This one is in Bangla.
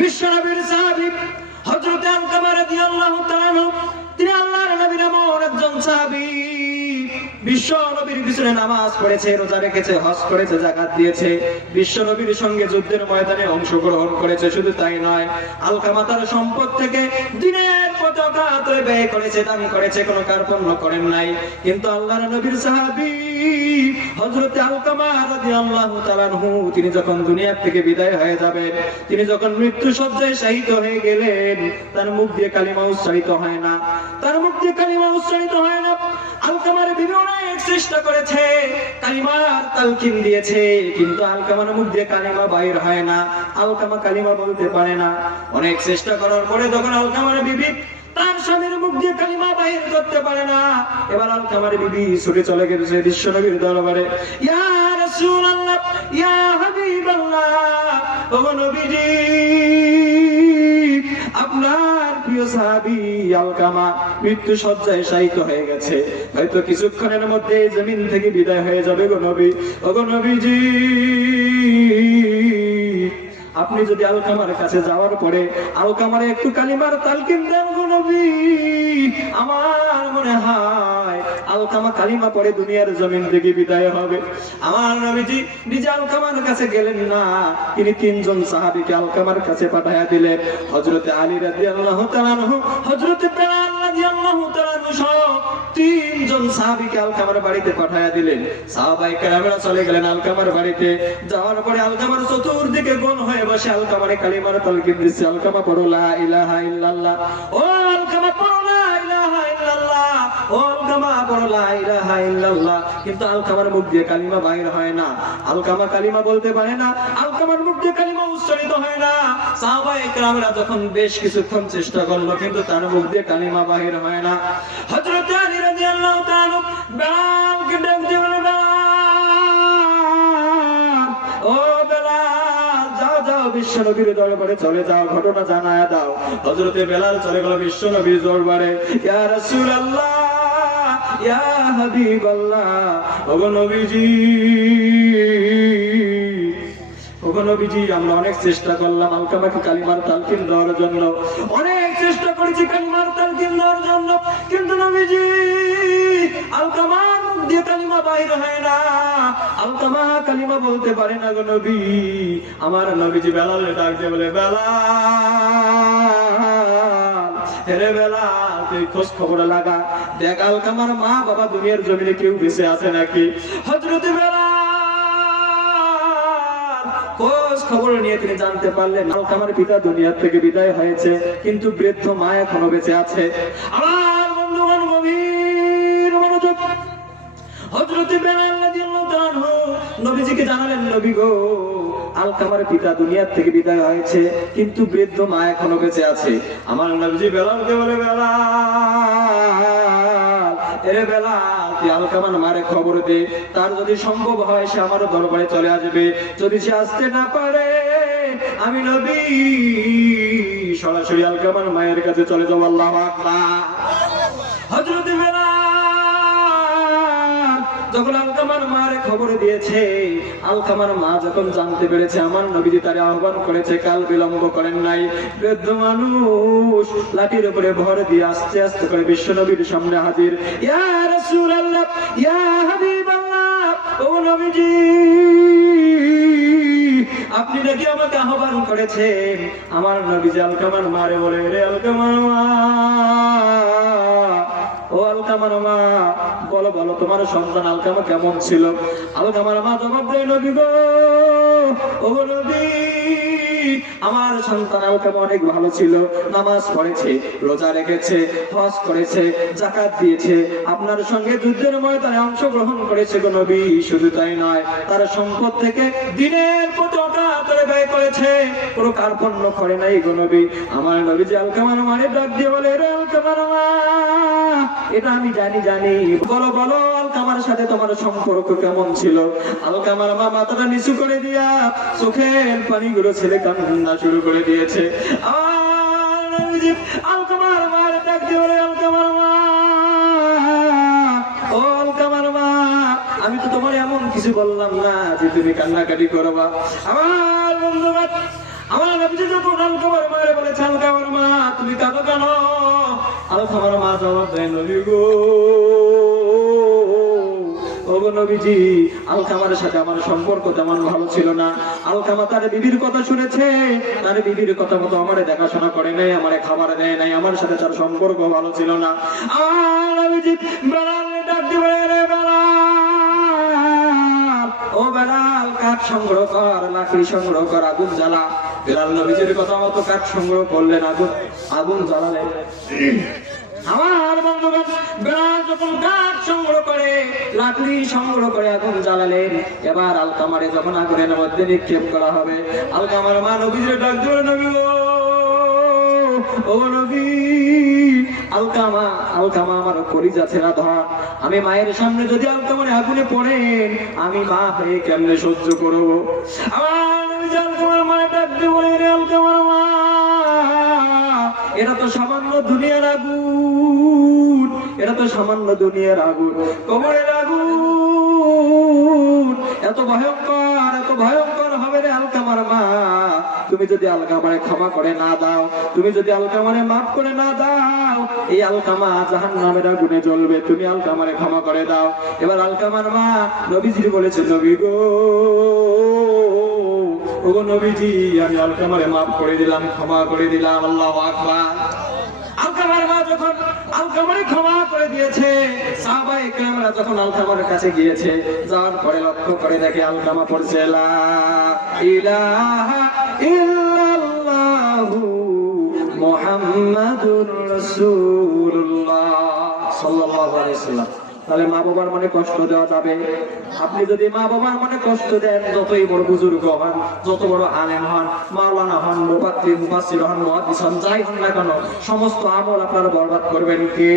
বিশ্বনবীর সাহাবী হযরত আলকামা রাদিয়াল্লাহু তাআলা তিনি আল্লাহর নবীর এমন একজন সাহাবী, বিশ্ব নবীর পিছনে নামাজ পড়েছে, রোজা রেখেছে, হজ করেছে, যাকাত দিয়েছে, বিশ্ব নবীর সঙ্গে যুদ্ধের ময়দানে অংশগ্রহণ করেছে। শুধু তাই নয়, আলকামা তার সম্পদ থেকে দিনের পথে অকাতরে ব্যয় করেছে, দান করেছে, কোনো কার্পণ্য করেন নাই। কিন্তু আল্লাহর নবীর সাহাবী হযরত আলকামা রাদিয়াল্লাহু তাআলা আনহু তিনি যখন দুনিয়া থেকে বিদায় হয়ে যাবেন, তিনি যখন মৃত্যু শয্যায় শায়িত হয়ে গেলেন, তার মুখ দিয়ে কালিমা উচ্চারিত হয় না, তার মুখ দিয়ে কালিমা উচ্চারিত হয় না। আলকামার বিবি অনেক চেষ্টা করেছে, কালিমার তালকিন দিয়েছে, কিন্তু আলকামার মুখ দিয়ে কালিমা বাইর হয় না, আলকামা কালিমা বলতে পারে না। অনেক চেষ্টা করার পরে যখন আলকামার বিবি তার স্বামীর মুখ দিয়ে কালিমা বাইর করতে পারে না, এবার আলকামার বিবি ছুটে চলে গেছে বিশ্বনবীর দরবারে। ইয়া রাসূলুল্লাহ, ইয়া হাবিবাল্লাহ, ও নবীজি, আপনার প্রিয় সাহাবী আলকামা মৃত্যু শয্যায় শায়িত হয়ে গেছে, হয়তো কিছুক্ষণের মধ্যে জমিন থেকে বিদায় হয়ে যাবে গো নবী। ও গো নবীজি, আপনি যদি আলকামার কাছে যাওয়ার পরে আলকামার একটু কালিমার তালকিন দেন গো নবী, আমার মনে হয় আলকামা কালিমা পড়ে দুনিয়ার জমিন থেকে বিদায় হবে। আমার নবীজি নিজে আলকামার কাছে গেলেন না, তিনি তিনজন সাহাবীকে আলকামার কাছে পাঠায়া দিলেন। হযরতে আলী রাদিয়াল্লাহু তাআলা আনহু, হযরতে বেলাল রাদিয়াল্লাহু তাআলা আনহু সহ তিনজন সাহাবীকে আলকামার বাড়িতে পাঠায়া দিলেন। সাহাবায়ে কেরামরা চলে গেলেন আলকামার বাড়িতে। যাওয়ার পরে আলকামার চতুর্দিকে গোল হয়ে বসে আলকামারে কালিমার তালকিন দিচ্ছে। আলকামা পড়ো লা ইলাহা ইল্লাল্লাহ, ও আলকামা পড়ো লা ইলাহা ইল্লাল্লাহ, ও আলকামা পড়ো লা ইলাহা ইল্লাল্লাহ। কিন্তু আলকামার মুখ দিয়ে কালিমা বাইর হয় না, আলকামা কালিমা বলতে পারে না, আলকামার মুখ দিয়ে কালিমা উচ্চারিত হয় না। সাহাবায়ে কেরামরা যখন বেশ কিছুক্ষণ চেষ্টা করলো, কিন্তু তার মুখ দিয়ে কালিমা বাহির হয় না। হযরত আলী রাদিয়াল্লাহু তাআলা বেলালকে ডাক দিয়ে বলে, বেলাল, ও বেলাল, যাও যাও বিশ্বনবীর দরবারে চলে যাও, ঘটনা জানায়া দাও। হযরতে বেলাল চলে গেল বিশ্বনবীর দরবারে। ইয়া রাসূলুল্লাহ, ইয়া হাবিবাল্লাহ, ও নবীজি, ও নবীজি, আমরা অনেক চেষ্টা করলাম আলকামাকে কালিমার তালকিন দেওয়ার জন্য, অনেক চেষ্টা করেছি কালিমার তালকিন দেওয়ার জন্য, কিন্তু নবীজি আলকামার মুখ দিয়ে কালিমা বাইর হয় না, আলকামা কালিমা বলতে পারে না গো নবী। আমার নবীজি বেলালে ডাক দিয়ে বলে, বেলাল, হেরে বেলাল, তুই খোঁজ খবর লাগা, দেখ আলকামার মা বাবা দুনিয়ার জমিনে কেউ বেঁচে আছে নাকি। হযরতে বেলাল খোঁজ খবর নিয়ে তিনি জানতে পারলেন আলকামার পিতা দুনিয়া থেকে বিদায় হয়েছে, কিন্তু বৃদ্ধ মা এখনো বেঁচে আছে। আমার বন্ধুগণ, গভীর মনোযোগ। হযরতে বেলাল রাদিয়াল্লাহু তাআলা আনহু নবীজিকে জানালেন, নবী গো, আলকামার পিতা দুনিয়া থেকে বিদায় হয়েছে, কিন্তু বৃদ্ধ মা এখনো বেঁচে আছে। আমার নবীজি বেলালকে বলে, বেলাল, এরে বেলাল, তুই আলকামার মারে খবর দে, তার যদি সম্ভব হয় সে আমার দরবারে চলে আসবে, যদি সে আসতে না পারে আমি নবী সরাসরি আলকামার মায়ের কাছে চলে যাবো। আল্লাহু আকবার। হযরতে বেলাল যখন আলকামার মারে খবর দিয়েছে, আলকামার মা যখন জানতে পেরেছে আমার নবীজি তারে আহ্বান করেছে, কাল বিলম্ব করেন নাই। বৃদ্ধ মানুষ লাঠির উপরে ভর দিয়ে আস্তে আস্তে করে বিশ্বনবীর সামনে হাজির। ইয়া রাসূলুল্লাহ, ইয়া হাবিবাল্লাহ, ও নবীজি, আপনি নাকি আমাকে আহ্বান করেছেন। আমার নবীজি আলকামার মারে বলে, রে আলকামার মা, ও আলকামার মা, বলো বলো তোমার সন্তান আলকামা কেমন ছিল। আলকামার মা জবাব দেয়, নবী গো, ও নবী, আমার সন্তান আলকামা অনেক ভালো ছিল, নামাজ পড়েছে, রোজা রেখেছে, হজ করেছে, যাকাত দিয়েছে, আপনার সঙ্গে যুদ্ধের ময়দানে অংশগ্রহণ করেছে গো নবী। শুধু তাই নয়, তার সম্পদ থেকে দিনের প্রতি অকাতরে ব্যয় করেছে, কোনো কার্পণ্য করে নাই গো নবী। আমার নবীজি আলকামার মারে ডাক দিয়ে বলে, রে আলকামার মা, এটা আমি জানি জানি, বলো বলো আলকামার সাথে তোমার সম্পর্ক কেমন ছিল। আলকামার মা মাথাটা নিচু করে দিয়া চোখের পানিগুলো ছেলে কান্না শুরু করে দিয়েছে। আলকামার মার ডাক দিয়ে বলে, আলকামার মা, ও আলকামার মা, আমি তো তোমার এমন কিছু বললাম না যে তুমি কান্নাকাটি করবা। আমার বন্ধুবান, আমার নবীজি যখন আলকামার মায়ের বলেছে, আলকামার মা তুমি কাঁদো কেন? আলকামার মা জবাব দেয়, নবী গো, ওগো নবীজি, আলকামার সাথে আমার সম্পর্ক তেমন ভালো ছিল না। আলকামা তার বিবির কথা শুনেছে, তার বিবির কথা মতো আমারে দেখাশোনা করে নাই, আমারে খাবার দেয় নাই, আমার সাথে তার সম্পর্ক ভালো ছিল না। আমার নবীজি বেলাল ডাক দিবে, রে বেলাল, ও বেলাল, কাঠ সংগ্রহ কর, লাকড়ি সংগ্রহ কর, আগুন জ্বালা। বেলাল নবীজির কথা মতো কাঠ সংগ্রহ করলেন, আগুন জ্বালালেন। আমার বন্ধুগণ, বেলাল যখন কাঠ সংগ্রহ করে, লাকড়ি সংগ্রহ করে আগুন জ্বালালেন, এবার আলকামারে যখন আগুনের মধ্যে নিক্ষেপ করা হবে, আলকামার মা নবীজির ডাক দিল, নবী গো, ও নবী, আলকামা আমার কলিজা ছেঁড়া ধন, আমি মায়ের সামনে যদি আলকামারে আগুনে পড়েন, আমি মা হয়ে কেমনে সহ্য করবো? আমার নবীজি আলকামার মা ডাক দিয়ে বলে, রে আলকামার মা, এরা তো সামান্য দুনিয়ার আগুন, এরা তো সামান্য দুনিয়ার আগুন, কবরের আগুন এত ভয়ঙ্কর হবে রে আলকামার মা। তুমি যদি আলকামারে ক্ষমা করে না দাও, তুমি যদি আলকামারে মাফ করে না দাও, এই আলকামা জাহান্নামের আগুনে জ্বলবে, তুমি আলকামারে ক্ষমা করে দাও। এবার আলকামার মা নবীজি বলেছে, নবী গো, ওগো নবীজি, আমি আলকামারে মাফ করে দিলাম, ক্ষমা করে দিলাম। আল্লাহু আকবার। আলকামার মা যখন আলকামারে ক্ষমা করে দিয়েছে, সাহাবায়ে কেরামরা যখন আলকামার কাছে গিয়েছে, যাওয়ার পরে লক্ষ্য করে দেখে আলকামা পড়ছে, লা ইলাহা ইল্লাল্লাহু মুহাম্মাদুর রাসূলুল্লাহ সাল্লাল্লাহু আলাইহি ওয়াসাল্লাম। তাহলে মা বাবার মনে কষ্ট দেওয়া যাবে? আপনি যদি মা বাবার মনে কষ্ট দেন, যতই বড় বুজুর্গ হন, যত বড় আলেম হন, মাওলানা হন, মুফাসসির হন, মুহাদ্দিস হন, যাই হন না কেন, সমস্ত আমল আপনারা বরবাদ করবেন কে?